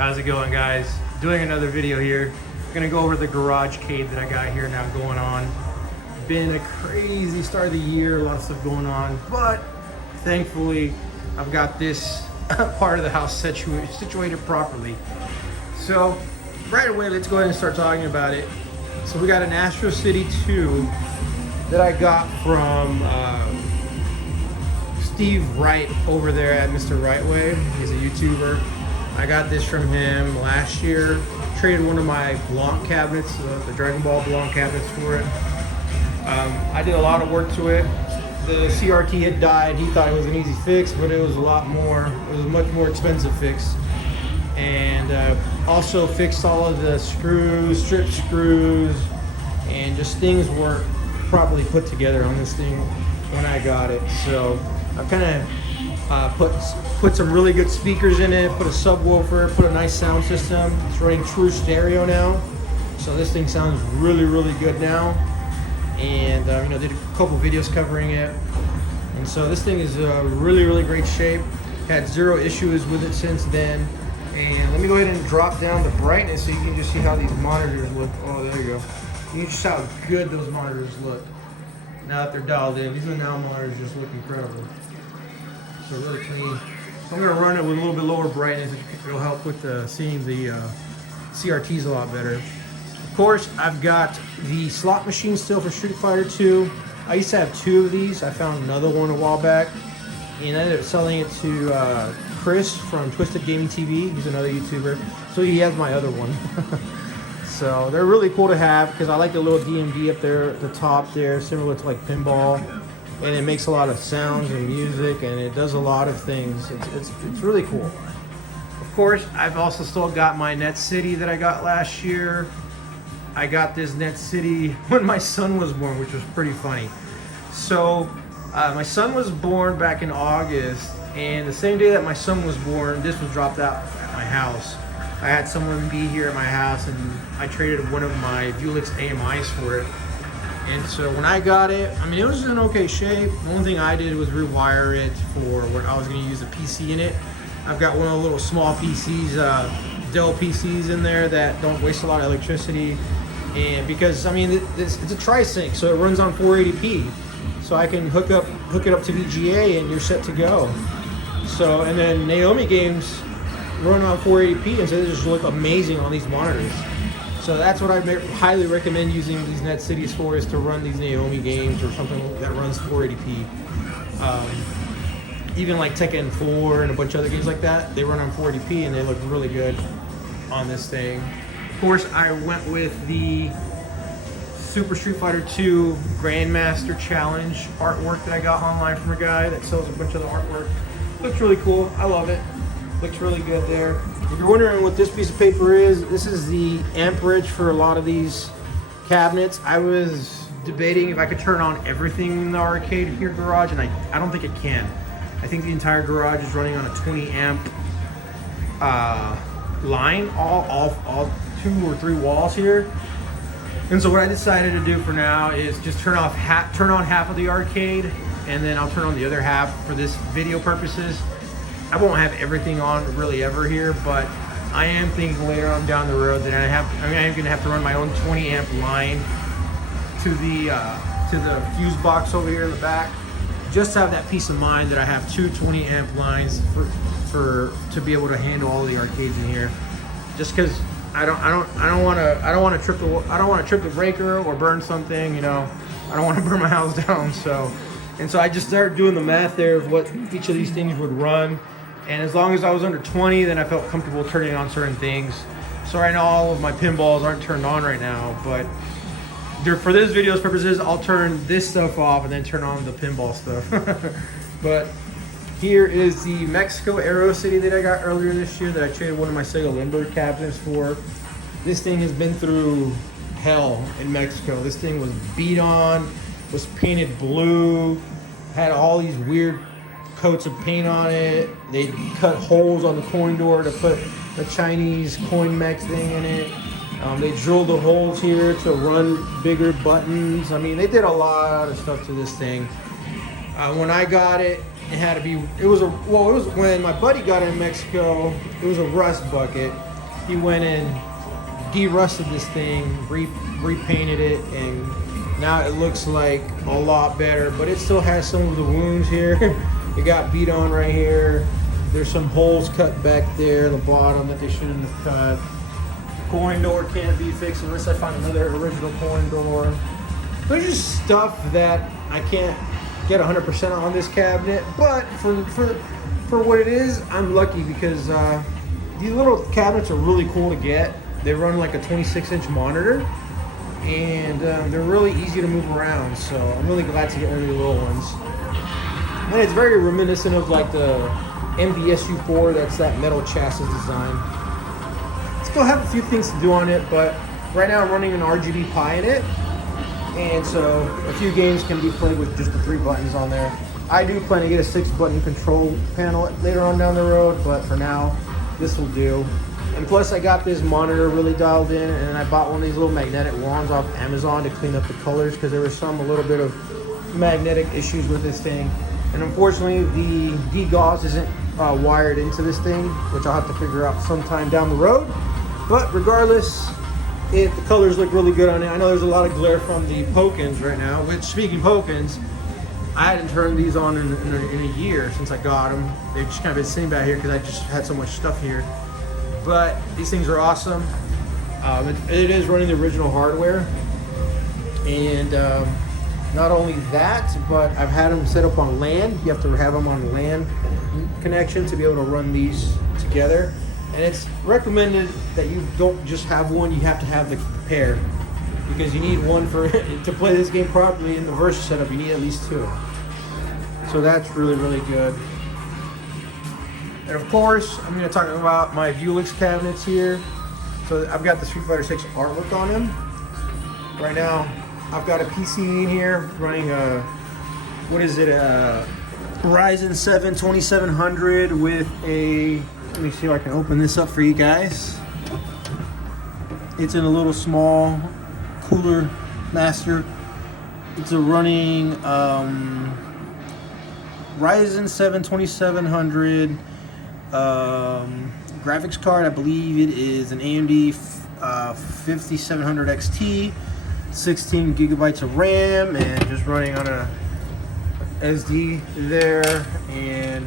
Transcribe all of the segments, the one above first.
How's it going, guys? Doing another video here. I'm gonna go over the garagecade that I got here now going on. Been a crazy start of the year, a lot of stuff going on, but thankfully I've got this part of the house situated properly. So right away, let's go ahead and start talking about it. So we got an Astro City 2 that I got from Steve Wright over there at Mr. Rightway. He's a YouTuber. I got this from him last year. Traded one of my Blanc cabinets, the Dragon Ball Blanc cabinets for it. I did a lot of work to it. The CRT had died. He thought it was an easy fix, but it was a lot more. It was a much more expensive fix. And also fixed all of the screws, strip screws, and just things weren't properly put together on this thing when I got it. So I kind of put some really good speakers in it, put a subwoofer, put a nice sound system. It's running true stereo now, so this thing sounds really, really good now. And did a couple videos covering it, and so this thing is really, really great shape. Had zero issues with it since then. And let me go ahead and drop down the brightness so you can just see how these monitors look. Oh, there you go. You can just see how good those monitors look now that they're dialed in. These now monitors just look incredible. So really clean. So I'm going to run it with a little bit lower brightness. It'll help with seeing the CRTs a lot better. Of course, I've got the slot machine still for Street Fighter 2. I used to have two of these. I found another one a while back, and I ended up selling it to Chris from Twisted Gaming TV. He's another YouTuber, so he has my other one. So they're really cool to have because I like the little DMD up there at the top there, similar to like Pinball. And it makes a lot of sounds and music, and it does a lot of things. It's really cool. Of course, I've also still got my Net City that I got last year. I got this Net City when my son was born, which was pretty funny. So my son was born back in August, and the same day that my son was born, this was dropped out at my house. I had someone be here at my house, and I traded one of my Viix AMIs for it. And so when I got it, I mean, it was in okay shape. The only thing I did was rewire it for what I was going to use a PC in it. I've got one of the little small PCs, Dell PCs in there that don't waste a lot of electricity. And because, I mean, it's a tri-sync, so it runs on 480p. So I can hook it up to VGA and you're set to go. So, and then Naomi games run on 480p, and so they just look amazing on these monitors. So that's what I highly recommend using these Net Cities for, is to run these Naomi games or something that runs 480p. Even like Tekken 4 and a bunch of other games like that, they run on 480p and they look really good on this thing. Of course, I went with the Super Street Fighter 2 Grandmaster Challenge artwork that I got online from a guy that sells a bunch of the artwork. Looks really cool. I love it. Looks really good there. If you're wondering what this piece of paper is, this is the amperage for a lot of these cabinets. I was debating if I could turn on everything in the arcade here garage, and I don't think it can. I think the entire garage is running on a 20 amp line, all 2 or 3 walls here. And so what I decided to do for now is just turn on half of the arcade, and then I'll turn on the other half for this video purposes. I won't have everything on really ever here, but I am thinking later on down the road that I'm gonna have to run my own 20 amp line to the fuse box over here in the back, just to have that peace of mind that I have 2 20 amp lines to be able to handle all the arcades in here. Just because I don't want to trip the breaker or burn something, I don't want to burn my house down. So I just started doing the math there of what each of these things would run. And as long as I was under 20, then I felt comfortable turning on certain things. So right now, all of my pinballs aren't turned on right now, but for this video's purposes, I'll turn this stuff off and then turn on the pinball stuff. But here is the Mexico Aero City that I got earlier this year that I traded one of my Sega Limburg cabinets for. This thing has been through hell in Mexico. This thing was beat on, was painted blue, had all these weird coats of paint on it. They cut holes on the coin door to put the Chinese coin mech thing in it. They drilled the holes here to run bigger buttons. I mean, they did a lot of stuff to this thing. When I got it, it had to be, when my buddy got it in Mexico, it was a rust bucket. he went and de-rusted this thing, repainted it, and now it looks like a lot better. But it still has some of the wounds here. It got beat on right here. There's some holes cut back there at the bottom that they shouldn't have cut. Coin door can't be fixed unless I find another original coin door. There's just stuff that I can't get 100% on this cabinet, but for what it is, I'm lucky because these little cabinets are really cool to get. They run like a 26-inch monitor, and they're really easy to move around, so I'm really glad to get one of the little ones. And it's very reminiscent of like the MVSU4, that's that metal chassis design. Still have a few things to do on it, but right now I'm running an RGB Pi in it, and so a few games can be played with just the 3 buttons on there. I do plan to get a 6-button control panel later on down the road, but for now, this will do. And plus I got this monitor really dialed in, and I bought one of these little magnetic wands off Amazon to clean up the colors because there was a little bit of magnetic issues with this thing. And unfortunately, the D-gauze isn't wired into this thing, which I'll have to figure out sometime down the road. But regardless, the colors look really good on it. I know there's a lot of glare from the Pokkens right now, which, speaking of Pokkens, I hadn't turned these on in a year since I got them. They've just kind of been sitting back here because I just had so much stuff here. But these things are awesome. It is running the original hardware. And not only that, but I've had them set up on LAN. You have to have them on LAN connection to be able to run these together. And it's recommended that you don't just have one, you have to have the pair. Because you need one to play this game properly in the Versus setup, you need at least 2. So that's really, really good. And of course, I'm going to talk about my Viix cabinets here. So I've got the Street Fighter 6 artwork on them. Right now, I've got a PC in here running a, Ryzen 7 2700 with a, let me see if I can open this up for you guys. It's in a little small cooler master. It's a running Ryzen 7 2700 graphics card. I believe it is an AMD 5700 XT, 16 gigabytes of RAM, and just running on a SD there, and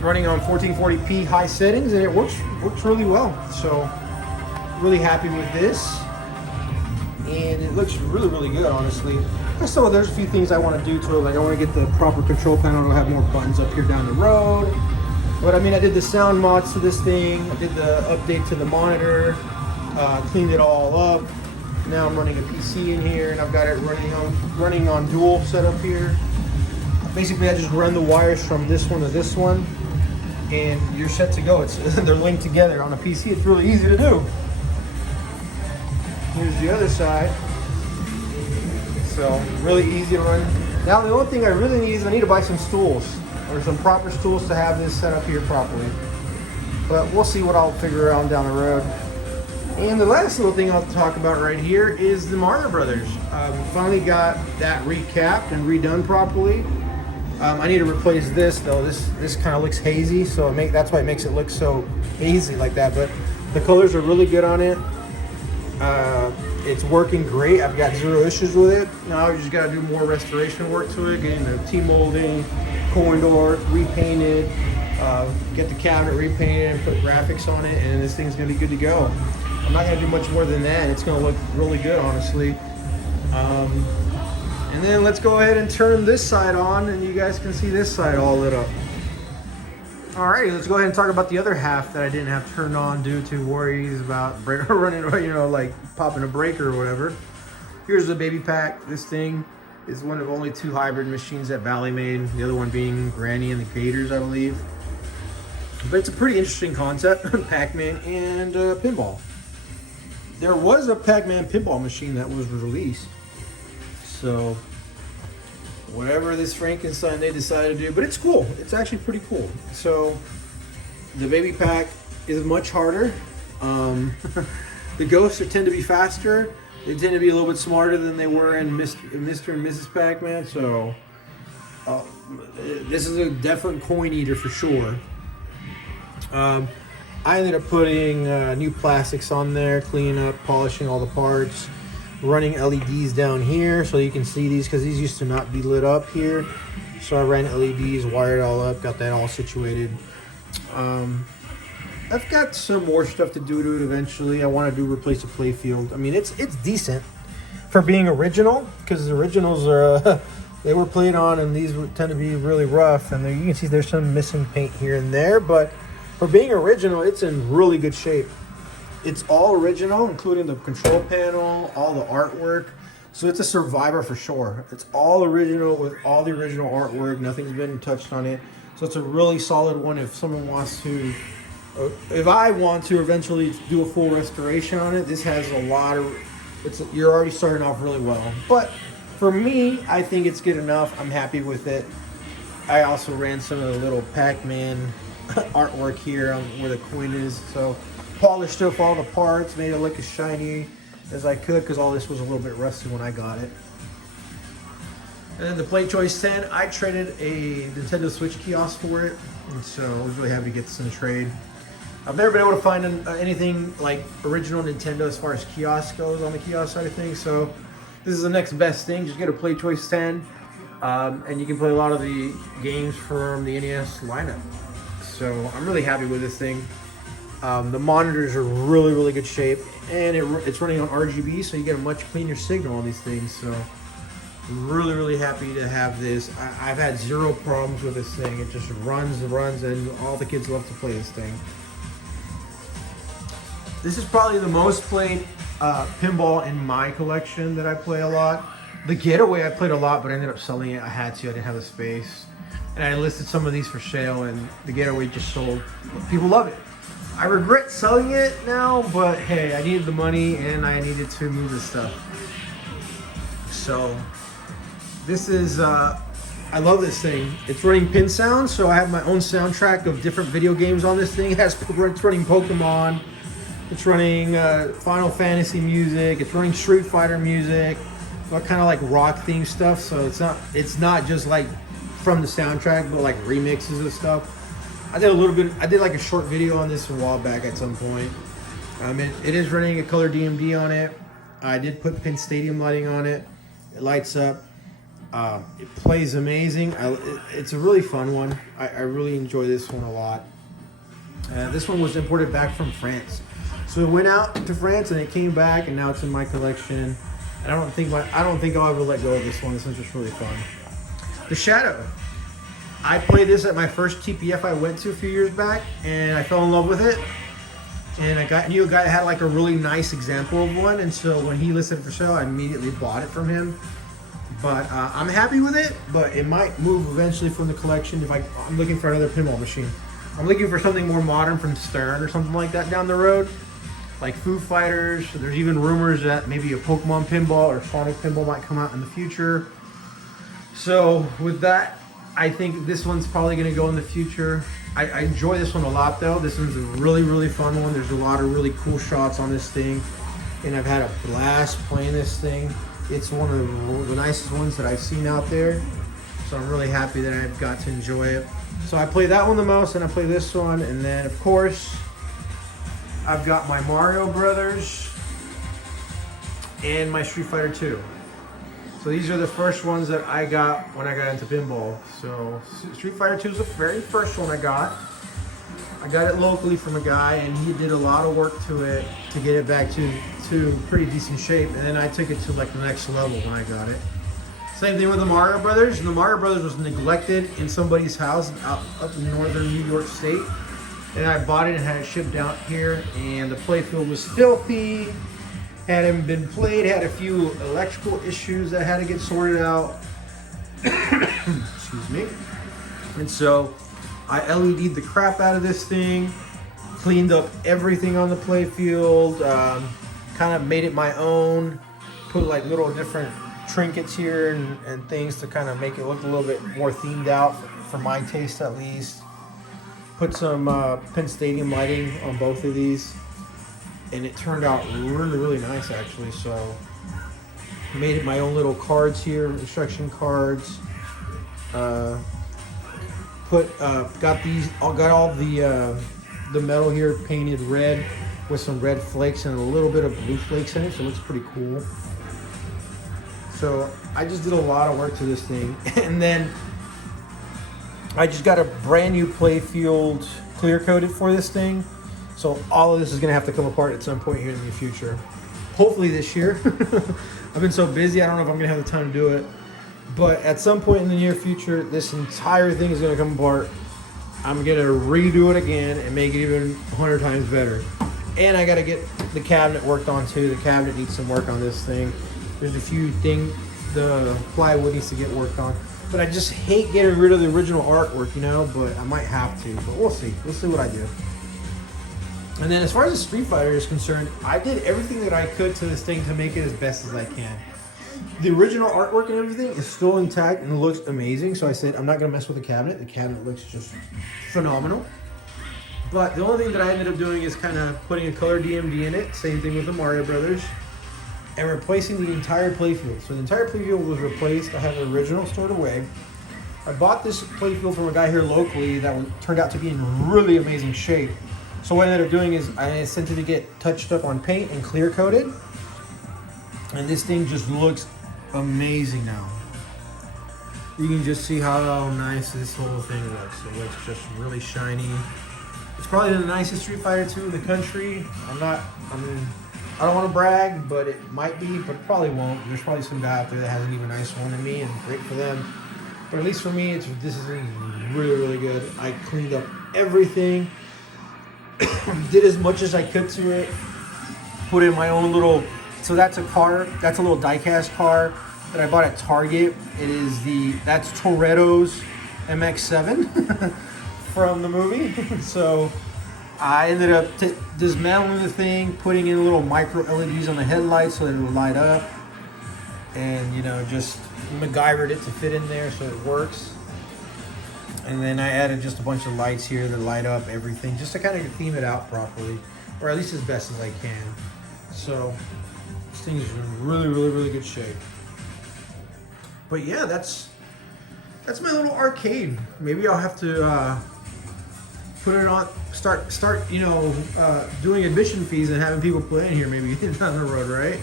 running on 1440p high settings, and it works really well. So really happy with this, and it looks really, really good, honestly. So there's a few things I want to do to it, like I want to get the proper control panel to have more buttons up here down the road. But I mean, I did the sound mods to this thing, I did the update to the monitor, cleaned it all up. Now I'm running a PC in here, and I've got it running on dual setup here. Basically, I just run the wires from this one to this one, and you're set to go. They're linked together on a PC. It's really easy to do. Here's the other side. So really easy to run. Now the only thing I really need is I need to buy some stools, or some proper stools to have this set up here properly. But we'll see what I'll figure out down the road. And the last little thing I'll talk about right here is the Mario Brothers. Finally got that recapped and redone properly. I need to replace this though. This kind of looks hazy, so that's why it makes it look so hazy like that. But the colors are really good on it. It's working great. I've got 0 issues with it. Now I just got to do more restoration work to it, getting the T-molding, coin door repainted, get the cabinet repainted and put graphics on it, and this thing's going to be good to go. I'm not going to do much more than that. It's going to look really good, honestly. And then let's go ahead and turn this side on, and you guys can see this side all lit up. Alrighty, let's go ahead and talk about the other half that I didn't have turned on due to worries about running, like popping a breaker or whatever. Here's the baby pack. This thing is one of only 2 hybrid machines that Valley made. The other one being Granny and the Gators, I believe. But it's a pretty interesting concept, Pac-Man and Pinball. There was a Pac-Man pinball machine that was released. So whatever this Frankenstein they decided to do, but it's cool. It's actually pretty cool. So the baby pack is much harder. The ghosts tend to be faster. They tend to be a little bit smarter than they were in Mr. and Mrs. Pac-Man. So this is a definite coin eater for sure. I ended up putting new plastics on there, cleaning up, polishing all the parts, running LEDs down here so you can see these, because these used to not be lit up here. So I ran LEDs, wired it all up, got that all situated. I've got some more stuff to do to it eventually. I want to replace the play field. I mean, it's decent for being original, because the originals are they were played on, and these tend to be really rough. And there, you can see there's some missing paint here and there, but for being original, it's in really good shape. It's all original, including the control panel, all the artwork. So it's a survivor for sure. It's all original with all the original artwork. Nothing's been touched on it. So it's a really solid one if someone wants to, if I want to eventually do a full restoration on it. This has a lot of, you're already starting off really well. But for me, I think it's good enough. I'm happy with it. I also ran some of the little Pac-Man artwork here on where the coin is. So polished up all the parts, made it look as shiny as I could, because all this was a little bit rusty when I got it. And then the PlayChoice-10, I traded a Nintendo Switch kiosk for it, and so I was really happy to get this in the trade. I've never been able to find anything like original Nintendo as far as kiosk goes on the kiosk side of things, so this is the next best thing. Just get a PlayChoice-10, and you can play a lot of the games from the NES lineup. So I'm really happy with this thing. The monitors are really good shape, and it's running on RGB, so you get a much cleaner signal on these things. So really happy to have this. I've had zero problems with this thing. It just runs, and all the kids love to play this thing. This is probably the most played pinball in my collection that I play a lot. The Getaway I played a lot, but I ended up selling it. I had to. I didn't have the space. And I listed some of these for sale, and the Getaway just sold. People love it. I regret selling it now, but hey, I needed the money and I needed to move this stuff. So this is, I love this thing. It's running pin sound, so I have my own soundtrack of different video games on this thing. It's running Pokemon, it's running Final Fantasy music, it's running Street Fighter music, kind of like rock theme stuff. So it's not just like from the soundtrack, but like remixes of stuff. I did like a short video on this a while back at some point. It is running a color DMD on it. I did put pin stadium lighting on it. It lights up. It plays amazing. It's a really fun one. I really enjoy this one a lot. This one was imported back from France. So it went out to France and it came back, and now it's in my collection. And I don't think I'll ever let go of this one. This one's just really fun. The Shadow. I played this at my first TPF I went to a few years back, and I fell in love with it. And I knew a guy that had like a really nice example of one, and so when he listed it for sale, I immediately bought it from him. But I'm happy with it, but it might move eventually from the collection if I'm looking for another pinball machine. I'm looking for something more modern from Stern or something like that down the road, like Foo Fighters. There's even rumors that maybe a Pokemon pinball or Sonic pinball might come out in the future. So with that, I think this one's probably going to go in the future. I enjoy this one a lot though. This one's a really fun one. There's a lot of really cool shots on this thing, and I've had a blast playing this thing. It's one of the nicest ones that I've seen out there, so I'm really happy that I've got to enjoy it. So I play that one the most, and I play this one, and then of course I've got my Mario Brothers and my Street Fighter 2. So these are the first ones that I got when I got into pinball. So Street Fighter 2 is the very first one I got. I got it locally from a guy, and he did a lot of work to it to get it back to pretty decent shape. And then I took it to like the next level when I got it. Same thing with the Mario Brothers. The Mario Brothers was neglected in somebody's house up in northern New York State. And I bought it and had it shipped out here, and the playfield was filthy. Hadn't been played, had a few electrical issues that had to get sorted out. Excuse me. And so I LED'd the crap out of this thing, cleaned up everything on the playfield, kind of made it my own, put like little different trinkets here and things to kind of make it look a little bit more themed out for my taste at least. Put some Pin Stadium lighting on both of these, and it turned out really nice actually. So made it my own little cards here, instruction cards. Got all the the metal here painted red with some red flakes and a little bit of blue flakes in it, so it looks pretty cool. So I just did a lot of work to this thing. And then I just got a brand new play field clear coated for this thing. So all of this is gonna have to come apart at some point here in the future. Hopefully this year. I've been so busy, I don't know if I'm gonna have the time to do it. But at some point in the near future, this entire thing is gonna come apart. I'm gonna redo it again and make it even 100 times better. And I gotta get the cabinet worked on too. The cabinet needs some work on this thing. There's a few things, the plywood needs to get worked on. But I just hate getting rid of the original artwork, you know, but I might have to, but we'll see. We'll see what I do. And then as far as the Street Fighter is concerned, I did everything that I could to this thing to make it as best as I can. The original artwork and everything is still intact and looks amazing. So I said, I'm not gonna mess with the cabinet. The cabinet looks just phenomenal. But the only thing that I ended up doing is kind of putting a color DMD in it. Same thing with the Mario Brothers. And replacing the entire playfield. So the entire playfield was replaced. I have the original stored away. I bought this playfield from a guy here locally that turned out to be in really amazing shape. So what I ended up doing is I sent it to get touched up on paint and clear coated. And this thing just looks amazing now. You can just see how nice this whole thing looks. It looks just really shiny. It's probably the nicest Street Fighter 2 in the country. I don't want to brag, but it might be, but it probably won't. There's probably some guy out there that has an even nicer one than me, and great for them. But at least for me, this is really, really good. I cleaned up everything, did as much as I could to it, put in my own little, so that's a car, that's a little die-cast car that I bought at Target. That's Toretto's MX-7 from the movie. So I ended up dismantling the thing, putting in little micro LEDs on the headlights so that it would light up, and you know, just MacGyvered it to fit in there so it works. And then I added just a bunch of lights here that light up everything, just to kind of theme it out properly, or at least as best as I can. So this thing is in really, really, really good shape. But yeah, that's my little arcade. Maybe I'll have to put it on, start, you know, doing admission fees and having people play in here maybe down the road, right?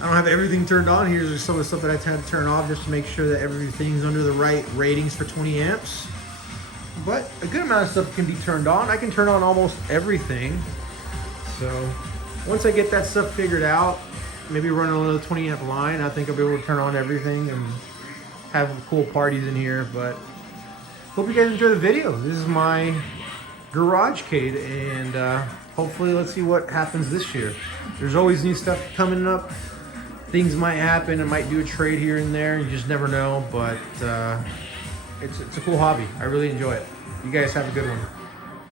I don't have everything turned on. Here's just some of the stuff that I had to turn off just to make sure that everything's under the right ratings for 20 amps. But a good amount of stuff can be turned on. I can turn on almost everything. So once I get that stuff figured out, maybe run another 20 amp line, I think I'll be able to turn on everything and have cool parties in here. But hope you guys enjoy the video. This is my garagecade, and hopefully let's see what happens this year. There's always new stuff coming up. Things might happen. I might do a trade here and there. You just never know, but it's a cool hobby. I really enjoy it. You guys have a good one.